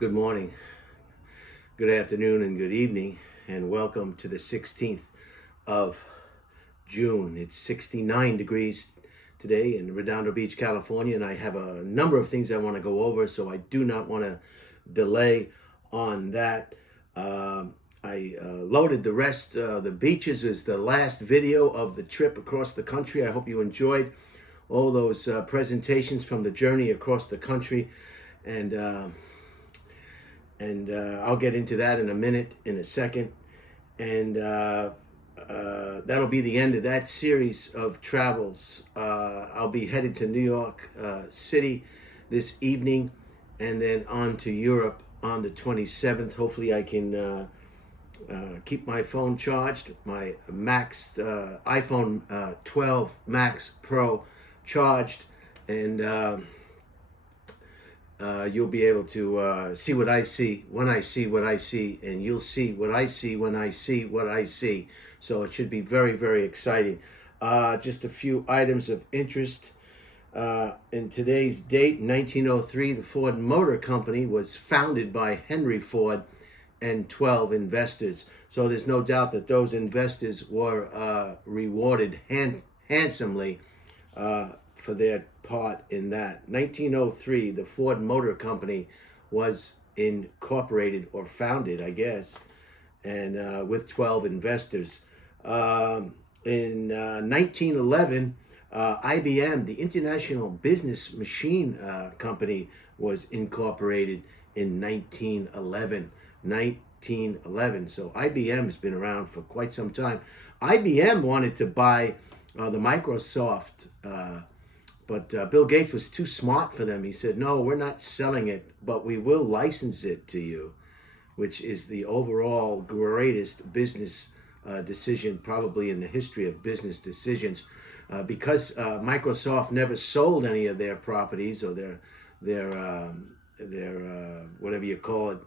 Good morning, good afternoon, and good evening, and welcome to the 16th of June. It's 69 degrees today in Redondo Beach, California, and I have a number of things I want to go over, so I do not want to delay on that. I loaded the rest. The beaches is the last video of the trip across the country. I hope you enjoyed all those presentations from the journey across the country, and I'll get into that in a second. And that'll be the end of that series of travels. I'll be headed to New York City this evening and then on to Europe on the 27th. Hopefully I can keep my phone charged, my iPhone 12 Max Pro charged, and you'll be able to see what I see when I see what I see, and you'll see what I see when I see what I see. So it should be very, very exciting. Just a few items of interest. In today's date, 1903, the Ford Motor Company was founded by Henry Ford and 12 investors. So there's no doubt that those investors were rewarded handsomely for their part in that. 1903, the Ford Motor Company was incorporated or founded, I guess, and with 12 investors. In 1911, IBM, the International Business Machine Company, was incorporated in 1911. 1911. So IBM has been around for quite some time. IBM wanted to buy the Microsoft, but Bill Gates was too smart for them. He said, no, we're not selling it, but we will license it to you, which is the overall greatest business decision probably in the history of business decisions. Because Microsoft never sold any of their properties or their whatever you call it,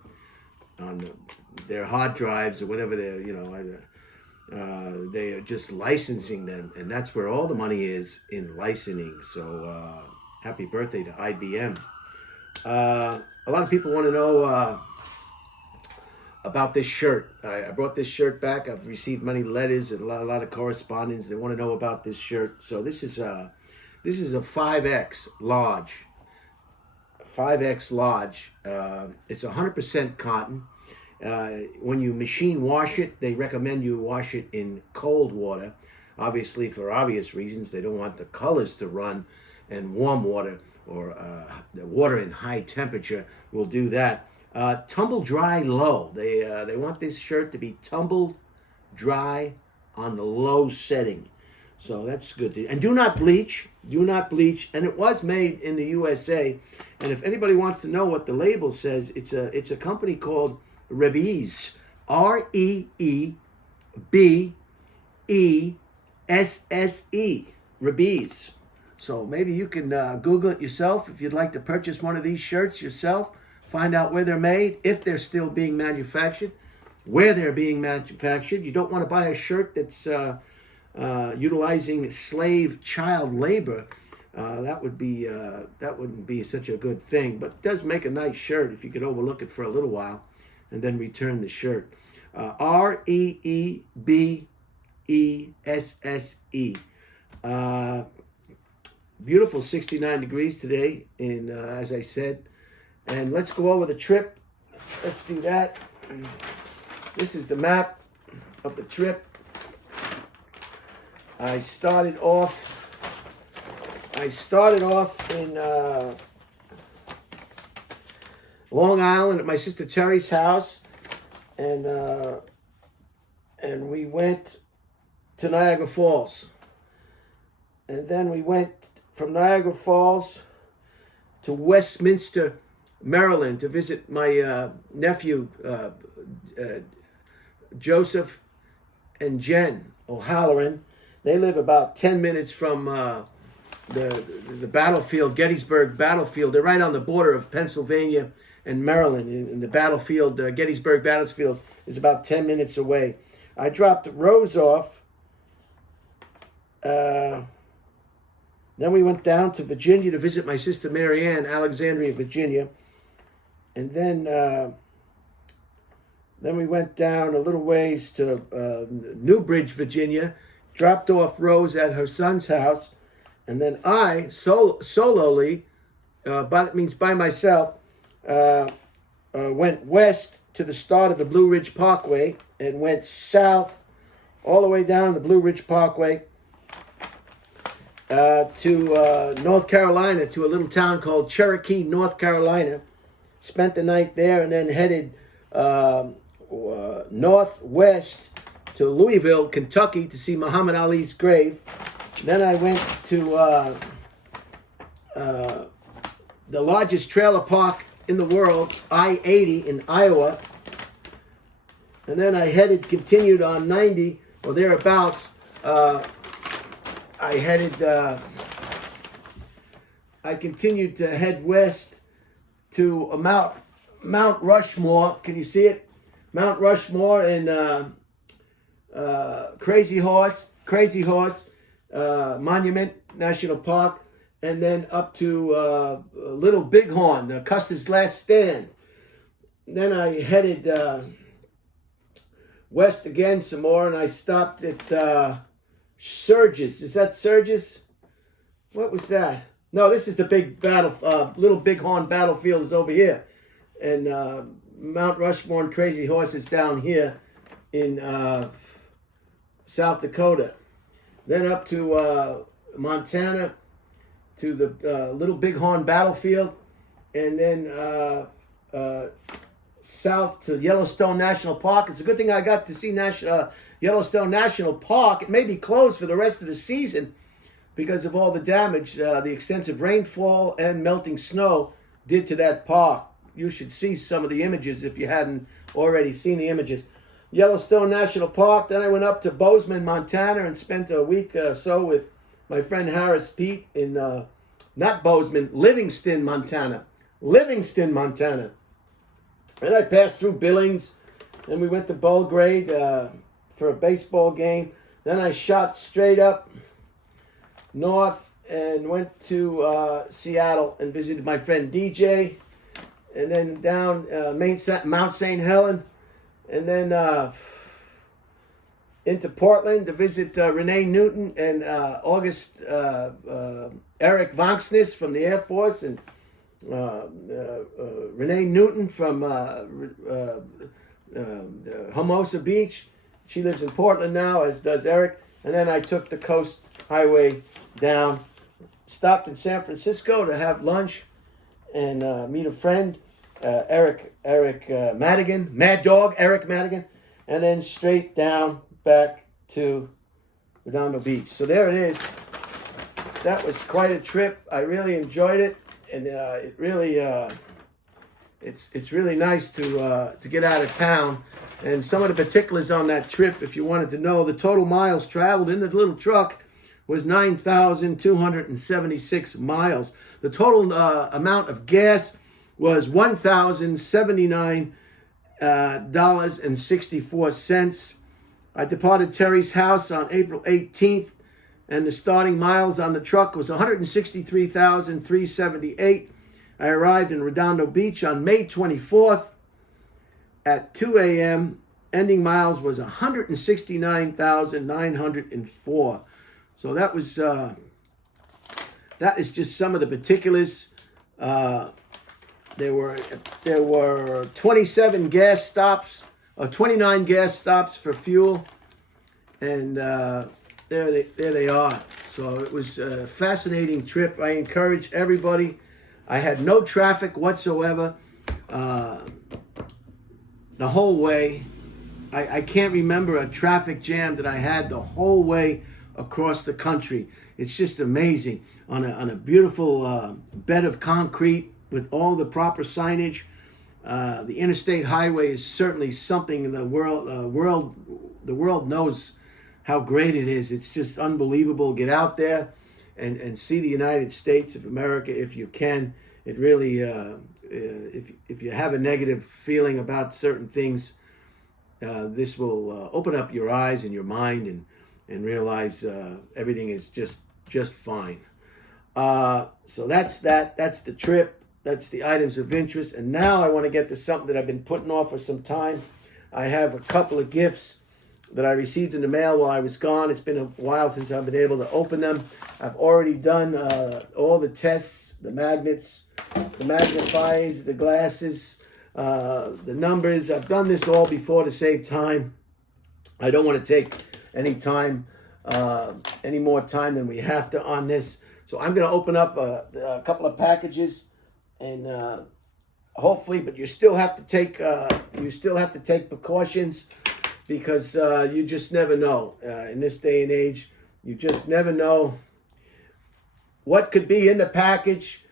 on their hard drives or whatever they are just licensing them, and that's where all the money is, in licensing. So happy birthday to IBM. A lot of people want to know about this shirt. I brought this shirt back. I've received many letters and a lot of correspondence. They want to know about this shirt. So this is a 5X large. 5X large. It's 100% cotton. When you machine wash it, they recommend you wash it in cold water. Obviously, for obvious reasons, they don't want the colors to run, and warm water or the water in high temperature will do that. Tumble dry low. They want this shirt to be tumble dry on the low setting. So that's good. And do not bleach. Do not bleach. And it was made in the USA. And if anybody wants to know what the label says, it's a company called Rebees. Rebesse. Rebees. So maybe you can Google it yourself if you'd like to purchase one of these shirts yourself. Find out where they're made, if they're still being manufactured, where they're being manufactured. You don't want to buy a shirt that's utilizing slave child labor. That wouldn't be such a good thing. But it does make a nice shirt if you could overlook it for a little while and then return the shirt. Reebesse. Beautiful 69 degrees today, in as I said. And let's go over the trip. Let's do that. This is the map of the trip. I started off in Long Island at my sister Terry's house, and we went to Niagara Falls, and then we went from Niagara Falls to Westminster, Maryland, to visit my nephew Joseph and Jen O'Halloran. They live about 10 minutes from the battlefield, Gettysburg battlefield. They're right on the border of Pennsylvania and Maryland. In the battlefield, Gettysburg battlefield is about 10 minutes away. I dropped Rose off. Then we went down to Virginia to visit my sister Mary Ann, Alexandria, Virginia. and then we went down a little ways to Newbridge, Virginia, dropped off Rose at her son's house, and then I solely, that means by myself, went west to the start of the Blue Ridge Parkway and went south all the way down the Blue Ridge Parkway to North Carolina, to a little town called Cherokee, North Carolina. Spent the night there and then headed northwest to Louisville, Kentucky to see Muhammad Ali's grave. Then I went to the largest trailer park in the world, I-80 in Iowa. And then I continued on 90 or thereabouts. I continued to head west to Mount Rushmore. Can you see it? Mount Rushmore and Crazy Horse Monument National Park, and then up to Little Bighorn, Custer's Last Stand. Then I headed west again some more, and I stopped at Surges. Is that Surges? What was that? No, this is the big Little Bighorn battlefield is over here, and Mount Rushmore and Crazy Horse is down here in South Dakota. Then up to Montana, to the Little Bighorn battlefield, and then south to Yellowstone National Park. It's a good thing I got to see Yellowstone National Park. It may be closed for the rest of the season because of all the damage the extensive rainfall and melting snow did to that park. You should see some of the images if you hadn't already seen the images. Yellowstone National Park. Then I went up to Bozeman, Montana, and spent a week or so with my friend Harris Pete in, not Bozeman, Livingston, Montana. And I passed through Billings, and we went to Belgrade for a baseball game. Then I shot straight up north and went to Seattle and visited my friend DJ. And then down Mount St. Helen, and then into Portland to visit Renee Newton and Eric Vonksness from the Air Force, and Renee Newton from Hermosa Beach. She lives in Portland now, as does Eric. And then I took the Coast Highway down, stopped in San Francisco to have lunch and meet a friend, Eric Madigan, Mad Dog Eric Madigan, and then straight down back to Redondo Beach. So there it is. That was quite a trip. I really enjoyed it, and it really it's really nice to get out of town. And some of the particulars on that trip, if you wanted to know, the total miles traveled in the little truck was 9,276 miles. The total amount of gas was $1,079.64. I departed Terry's house on April 18th, and the starting miles on the truck was 163,378. I arrived in Redondo Beach on May 24th at 2 a.m. Ending miles was 169,904. So that is just some of the particulars. There were 27 gas stops, or 29 gas stops for fuel, and there they are. So it was a fascinating trip. I encourage everybody. I had no traffic whatsoever the whole way. I can't remember a traffic jam that I had the whole way across the country. It's just amazing. On a beautiful bed of concrete with all the proper signage. The interstate highway is certainly something in the world. The world knows how great it is. It's just unbelievable. Get out there and see the United States of America if you can. It really, if you have a negative feeling about certain things, this will open up your eyes and your mind and realize everything is just fine. So that's that. That's the trip. That's the items of interest. And now I want to get to something that I've been putting off for some time. I have a couple of gifts that I received in the mail while I was gone. It's been a while since I've been able to open them. I've already done all the tests, the magnets, the magnifiers, the glasses, the numbers. I've done this all before to save time. I don't want to take any more time than we have to on this. So I'm going to open up a couple of packages, and hopefully, but you still have to take precautions, because you just never know in this day and age. You just never know what could be in the package.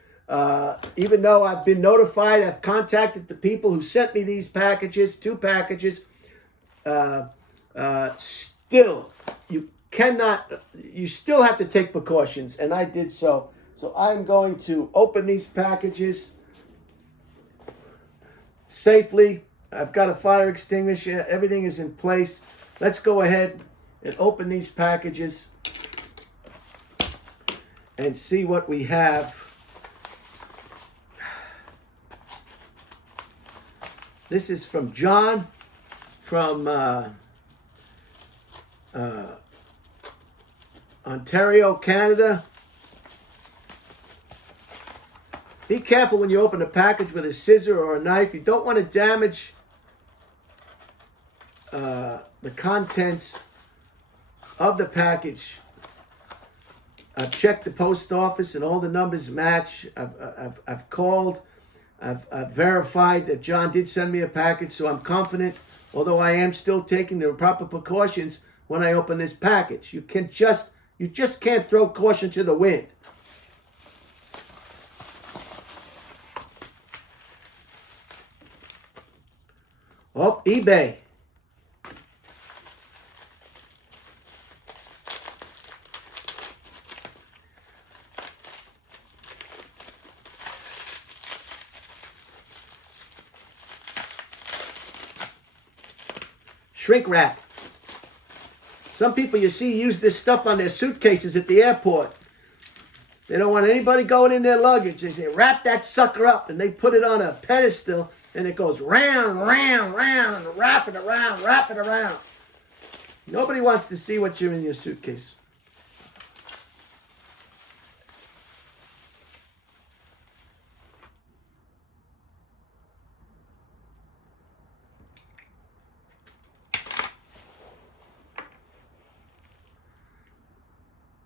Even though I've been notified, I've contacted the people who sent me these packages, 2 packages. Still, you still have to take precautions, and I did so. So I'm going to open these packages safely. I've got a fire extinguisher. Everything is in place. Let's go ahead and open these packages and see what we have. This is from John from Ontario, Canada. Be careful when you open a package with a scissor or a knife. You don't want to damage the contents of the package. I've checked the post office and all the numbers match. I've called. I've verified that John did send me a package, so I'm confident, although I am still taking the proper precautions when I open this package. You just can't throw caution to the wind. Oh, eBay. Shrink wrap. Some people you see use this stuff on their suitcases at the airport. They don't want anybody going in their luggage. They say, wrap that sucker up, and they put it on a pedestal, and it goes round, round, round, and wrap it around, wrap it around. Nobody wants to see what you're in your suitcase.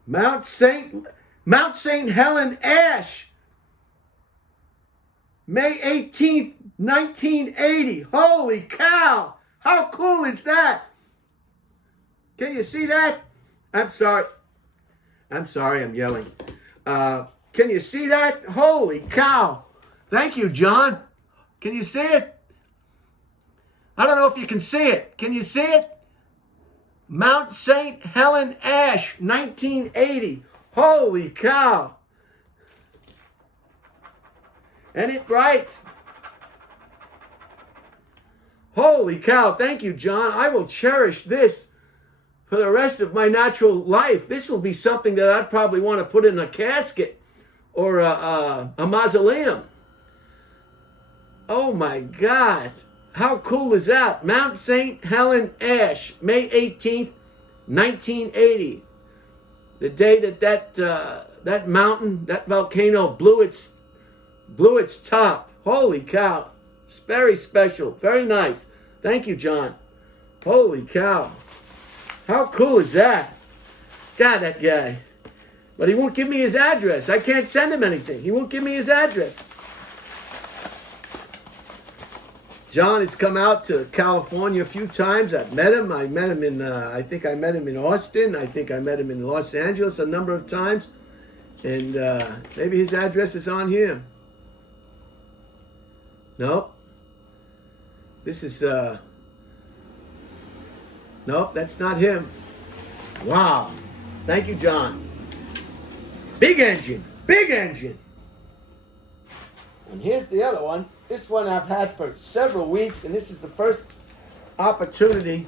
Mount St. Helen Ash, May 18th, 1980. Holy cow! How cool is that? Can you see that? I'm sorry, I'm yelling. Can you see that? Holy cow! Thank you, John. Can you see it? I don't know if you can see it. Can you see it? Mount St. Helen Ash, 1980. Holy cow. And it writes, holy cow, thank you, John. I will cherish this for the rest of my natural life. This will be something that I'd probably want to put in a casket or a mausoleum. Oh my God. How cool is that? Mount St. Helen Ash, May 18th, 1980. The day that mountain, that volcano blew its top. Holy cow. It's very special. Very nice. Thank you, John. Holy cow. How cool is that? God, that guy. But he won't give me his address. I can't send him anything. He won't give me his address. John has come out to California a few times. I've met him. I met him in, I think I met him in Austin. I think I met him in Los Angeles a number of times. And maybe his address is on here. Nope. This is, nope, that's not him. Wow. Thank you, John. Big engine. Big engine. And here's the other one. This one I've had for several weeks, and this is the first opportunity.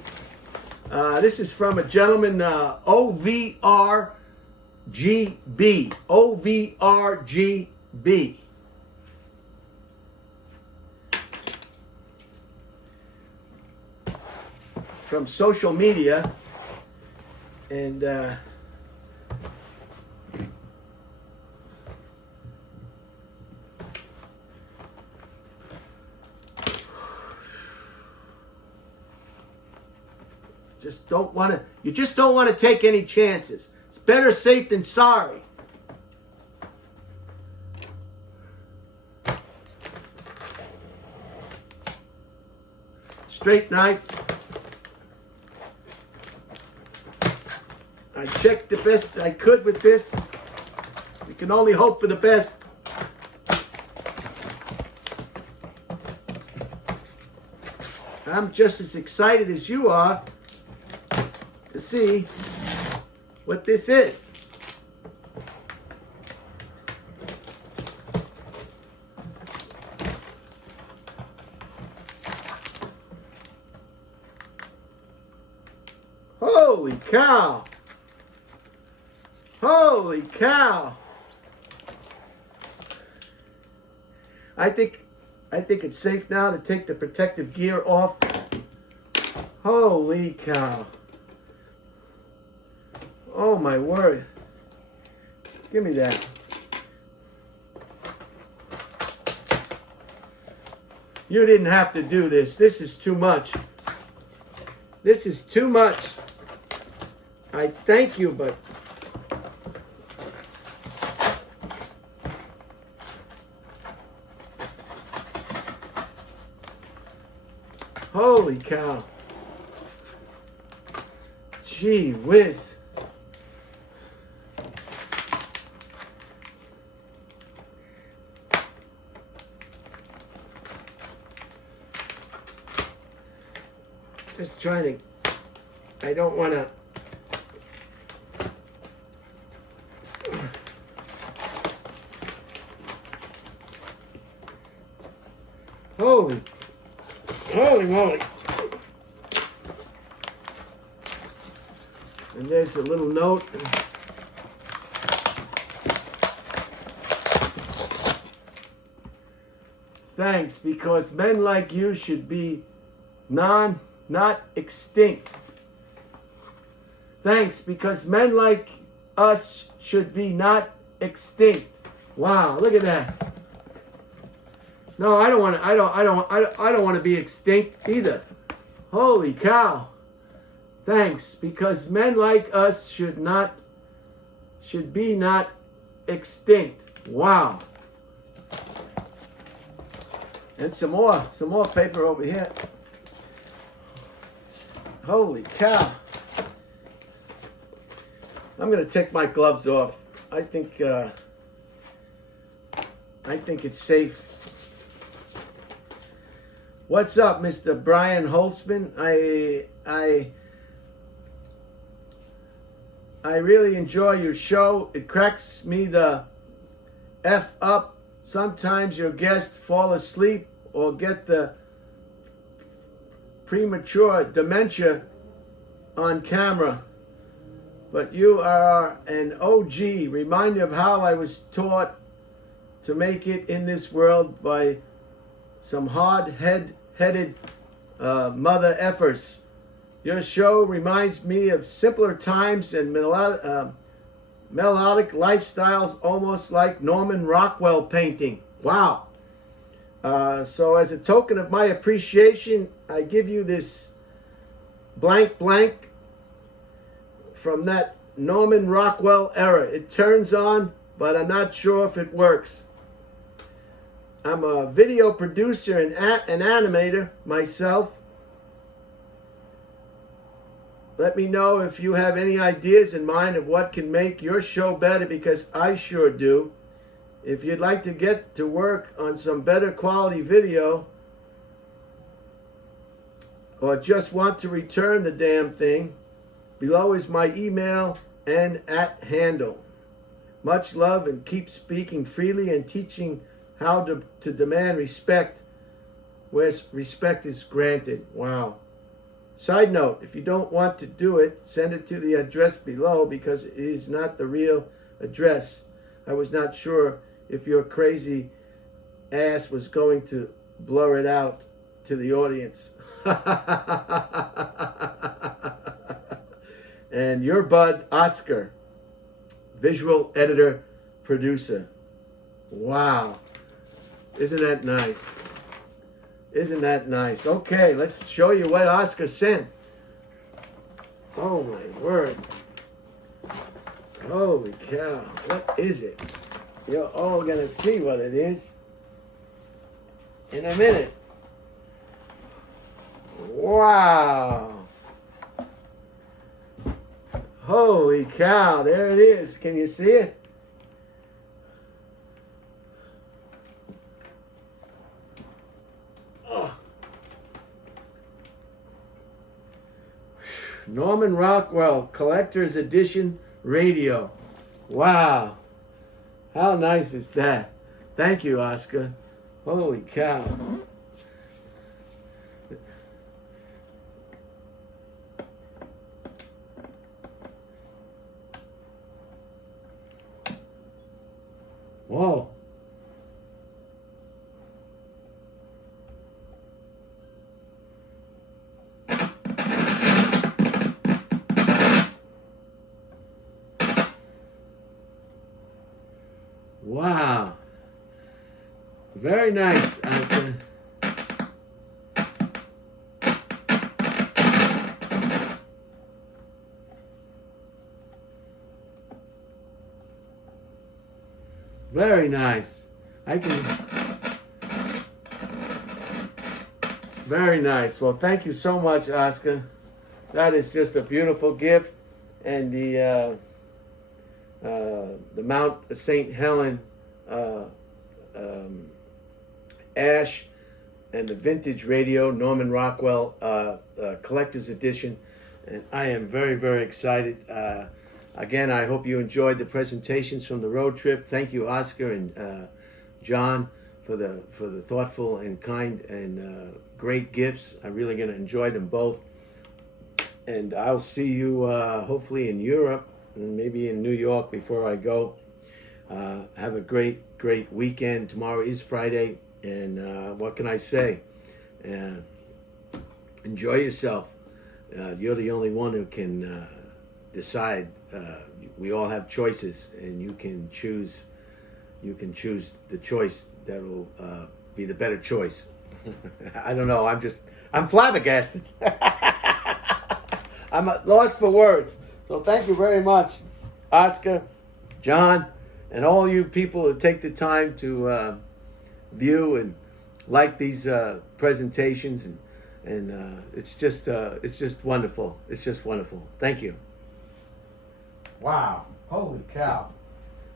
This is from a gentleman, OVRGB. OVRGB. from social media, and you just don't want to take any chances. It's better safe than sorry. Straight knife. I checked the best I could with this. We can only hope for the best. I'm just as excited as you are to see what this is. Holy cow! Holy cow! I think it's safe now to take the protective gear off. Holy cow! Oh my word! Give me that. You didn't have to do this. This is too much. This is too much. I thank you, but holy cow. Gee whiz. Just trying to, I don't want to. Holy moly. And there's a little note. Thanks, because men like you should be not extinct. Thanks, because men like us should be not extinct. Wow, look at that. No, I don't want to be extinct either. Holy cow. Thanks, because men like us should be not extinct. Wow. And some more paper over here. Holy cow. I'm going to take my gloves off. I think it's safe. What's up, Mr. Brian Holtzman? I really enjoy your show. It cracks me the F up. Sometimes your guests fall asleep or get the premature dementia on camera. But you are an OG. Remind me of how I was taught to make it in this world by some hard-headed mother effers. Your show reminds me of simpler times and melodic lifestyles, almost like Norman Rockwell painting. Wow. So as a token of my appreciation, I give you this blank from that Norman Rockwell era. It turns on, but I'm not sure if it works. I'm a video producer and an animator myself. Let me know if you have any ideas in mind of what can make your show better, because I sure do. If you'd like to get to work on some better quality video, or just want to return the damn thing, below is my email and @handle. Much love, and keep speaking freely and teaching how to demand respect where respect is granted. Wow. Side note, if you don't want to do it, send it to the address below, because it is not the real address. I was not sure if your crazy ass was going to blur it out to the audience. And your bud, Oscar, visual editor, producer. Wow. Isn't that nice? Isn't that nice? Okay, let's show you what Oscar sent. Oh my word. Holy cow. What is it? You're all going to see what it is in a minute. Wow. Holy cow. There it is. Can you see it? Norman Rockwell Collector's Edition Radio. Wow. How nice is that? Thank you, Oscar. Holy cow. Whoa. Wow. Very nice, Oscar. Very nice. Very nice. Well, thank you so much, Oscar. That is just a beautiful gift. And the Mount St. Helen Ash and the Vintage Radio, Norman Rockwell Collector's Edition. And I am very, very excited. Again, I hope you enjoyed the presentations from the road trip. Thank you, Oscar and John, for the thoughtful and kind and great gifts. I'm really going to enjoy them both. And I'll see you hopefully in Europe and maybe in New York before I go. Have a great, great weekend. Tomorrow is Friday. And what can I say? Enjoy yourself. You're the only one who can decide. We all have choices, and you can choose. You can choose the choice that will be the better choice. I don't know. I'm flabbergasted. I'm lost for words. So thank you very much, Oscar, John, and all you people who take the time to view and like these presentations, and it's just wonderful. It's just wonderful. Thank you. Wow. Holy cow.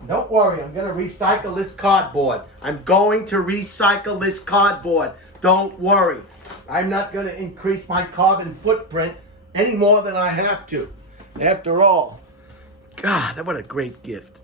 Don't worry, I'm going to recycle this cardboard. I'm going to recycle this cardboard. Don't worry. I'm not going to increase my carbon footprint any more than I have to. After all, God, what a great gift.